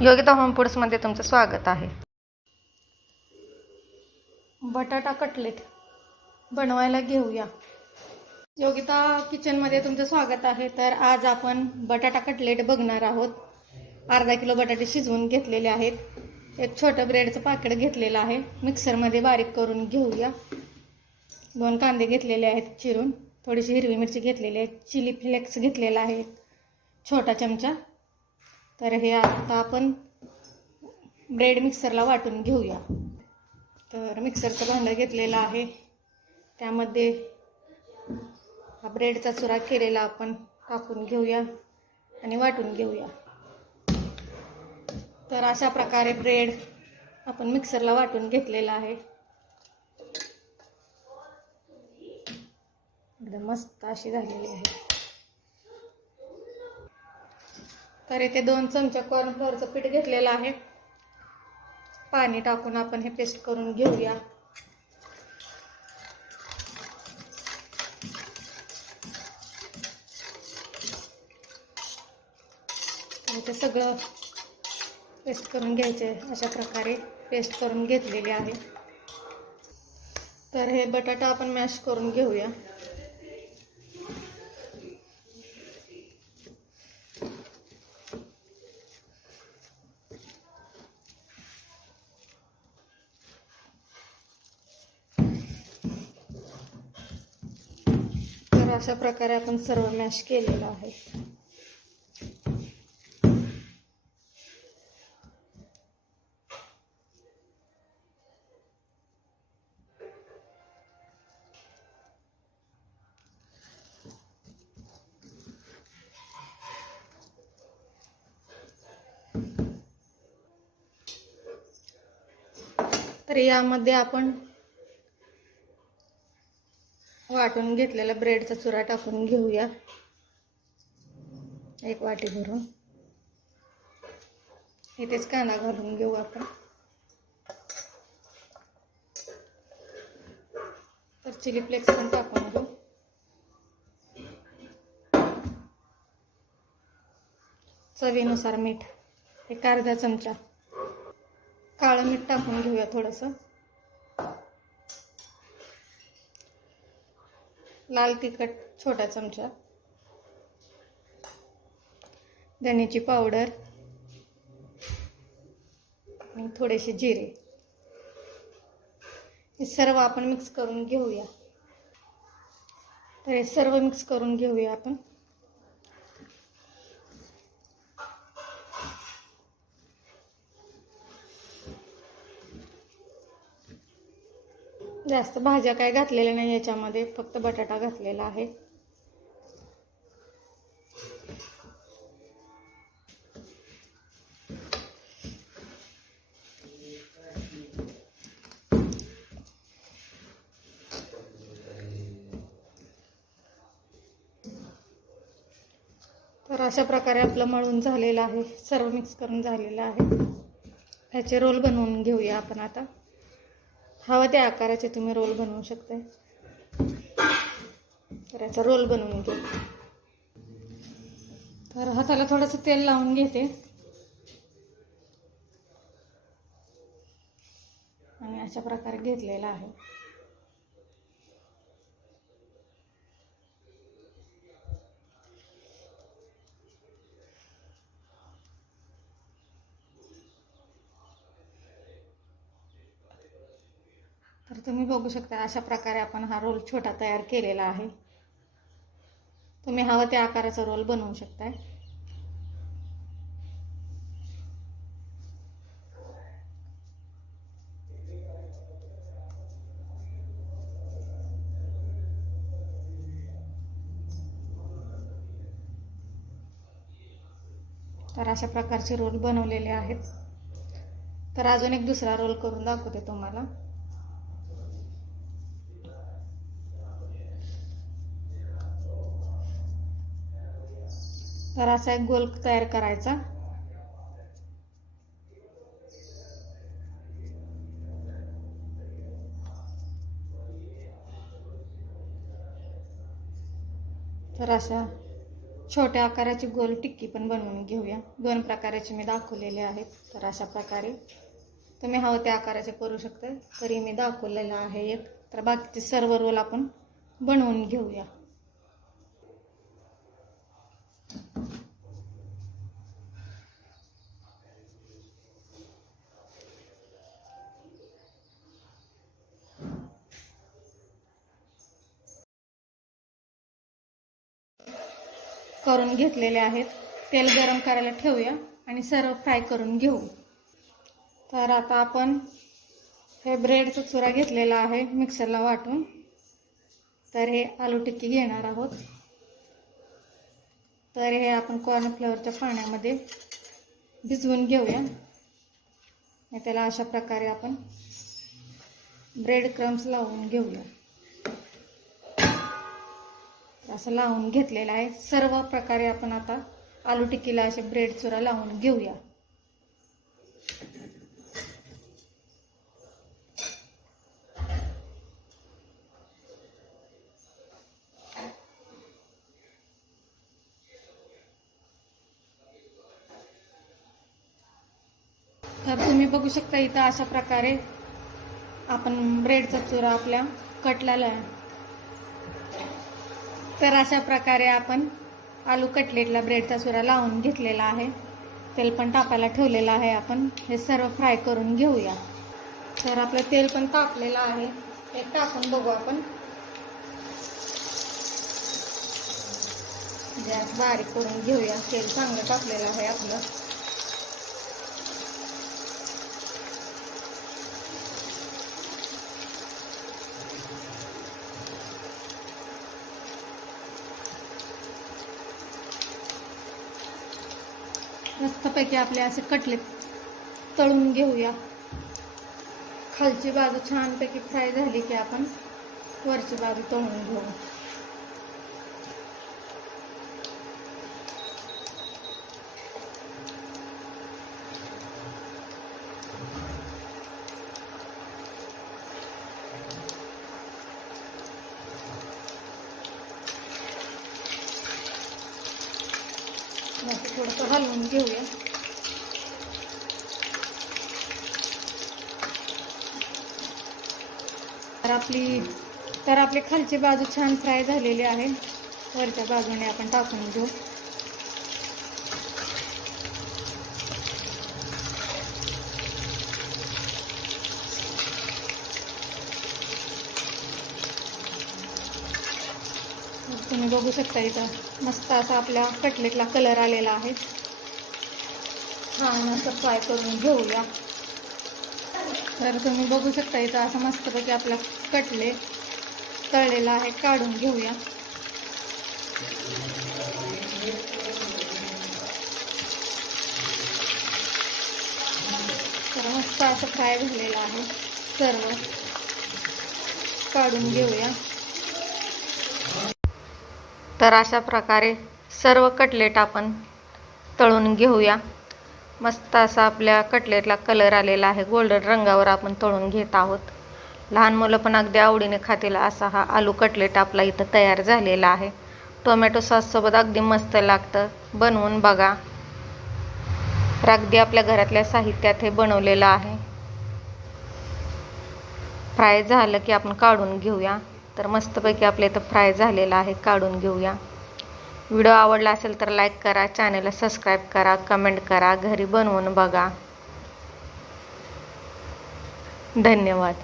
Yogita home फूड्समध्ये तुमचं स्वागत आहे. बटाटा कटलेट बनवायला घेऊया. योगिता किचनमध्ये तुमचं स्वागत आहे. तर आज आपण बटाटा कटलेट बघणार आहोत. अर्धा किलो बटाटे शिजवून घेतलेले आहेत. एक छोटं ब्रेडचं पाकिट घेतलेलं आहे. मिक्सरमध्ये बारीक करून घेऊया. दोन कांदे घेतलेले आहेत चिरून. थोडीशी हिरवी मिरची घेतलेली आहे. चिली फ्लेक्स घेतलेला आहे. छोटा चमचा. तर हे आता आपण ब्रेड मिक्सरला वाटून घेऊया. तर मिक्सरचं भांडं घेतलेलं आहे. त्यामध्ये हा ब्रेडचा चुरा केलेला आपण टाकून घेऊया आणि वाटून घेऊया. तर अशा प्रकारे ब्रेड आपण मिक्सरला वाटून घेतलेला आहे. एकदम मस्त अशी झालेली आहे. तर इथे दोन चमचे कॉर्नफ्लोअरचं पीठ घेतलेलं आहे. पाणी टाकून आपण हे पेस्ट करून घेऊया. ते सगळं पेस्ट करून घ्यायचे अशा प्रकारे पेस्ट करून घेतलेली आहे. तर हे बटाटा आपण मॅश करून घेऊया. अशा प्रकारे आपण सर्व मॅश केलेलं आहे. तर यामध्ये आपण वाटून घेतलेला ब्रेडचा चुरा टाकून घेऊया. एक वाटी भरून. इथेच कांदा घालून घेऊ आपण. तर चिली फ्लेक्स पण टाकून घेऊ. चवीनुसार मीठ. एक अर्धा चमचा. काळं मीठ टाकून घेऊया थोडंसं. लाल तिखट छोटा चमचा. धण्याची पावडर. आणि थोडेसे जिरे. हे सर्व आपण मिक्स करून घेऊया. तर हे सर्व मिक्स करून घेऊया आपण. जास्त भाज्या काय घातलेल्या नाही याच्यामध्ये फक्त बटाटा घातलेला आहे. तर अशा प्रकारे आपलं मळून झालेलं आहे सर्व मिक्स करून झालेलं आहे. ह्याचे रोल बनवून घेऊया आपण आता. हवा त्या आकाराचे तुम्ही रोल बनवू शकता तर याचा रोल बनवून घे तर हाताला थोडंसं तेल लावून घेते. आणि अशा प्रकारे घेतलेला आहे. तुम्ही बघू शकता अशा प्रकारे आपण हा रोल छोटा तयार केलेला आहे. तुम्ही हवं त्या आकाराचा रोल बनवू शकताय. तर अशा प्रकारचे रोल बनवलेले आहेत. तर अजून एक दुसरा रोल करून दाखवते तुम्हाला. तर असा एक गोल तयार करायचा. तर अशा छोट्या आकाराची गोल टिक्की पण बनवून घेऊया. दोन प्रकाराचे मी दाखवलेले आहेत. तर अशा प्रकारे तुम्ही हवं त्या आकाराचे करू शकता. तरी मी दाखवलेलं आहे एक. तर बाकीचे सर्व रोल आपण बनवून घेऊया. करून घेतलेले आहेत. तेल गरम करायला ठेवूया आणि सर्व फ्राय करून घेऊ. तर आता आपण हे ब्रेडचा चुरा घेतलेला आहे मिक्सरला वाटून. तर हे आलू टिक्की घेणार आहोत. तर हे आपण कॉर्नफ्लॉवरच्या पाण्यामध्ये भिजवून घेऊया. आणि त्याला अशा प्रकारे आपण ब्रेड क्रम्स लावून घेऊया. असं लावून घेतलेलं आहे. सर्व प्रकारे आपण आता आलू टिक्कीला असे ब्रेड चुरा लावून घेऊया. तर तुम्ही बघू शकता इथं अशा प्रकारे आपण ब्रेडचा चुरा आपल्या कटलाला तर अशा प्रकारे आपण आलू कटलेटला ब्रेडचा चुरा लावून घेतलेला आहे. तेल पण तापायला ठेवलेलं आहे आपण. हे सर्व फ्राय करून घेऊया. तर आपलं तेल पण तापलेलं आहे. हे टाकून बघू आपण. गॅस बारीक करून घेऊया. तेल चांगलं टाकलेलं आहे आपलं. मस्तपैकी आपले असे कटले तळून घेऊया. खालची बाजू छानपैकी फ्राय झाली की आपण वरची बाजू तळून घेऊ. असं थोडंसं हलवून घेऊया. तर आपली तर आपली खालची बाजू छान फ्राय झालेली आहे. वरच्या बाजूने आपण टाकून घेऊ तर तुम्ही बघू शकता इथं मस्त असा आपल्या कटलेटला कलर आलेला आहे. छान असं फ्राय करून घेऊया. तर तुम्ही बघू शकता इथं असं मस्तपैकी आपला कटले तळलेला आहे काढून घेऊया. तर मस्त असं फ्राय झालेलं आहे सर्व. काढून घेऊया. तर अशा प्रकारे सर्व कटलेट आपण तळून घेऊया. मस्त असा आपल्या कटलेटला कलर आलेला आहे. गोल्डन रंगावर आपण तळून घेत आहोत. लहान मुलं पण अगदी आवडीने खातील असा हा आलू कटलेट आपला इथं तयार झालेला आहे. टोमॅटो सॉससोबत अगदी मस्त लागतं. बनवून बघा. तर अगदी आपल्या घरातल्या साहित्यात हे बनवलेलं आहे. फ्राय झालं की आपण काढून घेऊया. तर मस्तपैकी आपल्या इथं फ्राय झालेला आहे काढून घेऊया. व्हिडिओ आवडला असेल तर लाईक करा चॅनलला सबस्क्राईब करा कमेंट करा घरी बनवून बघा. धन्यवाद.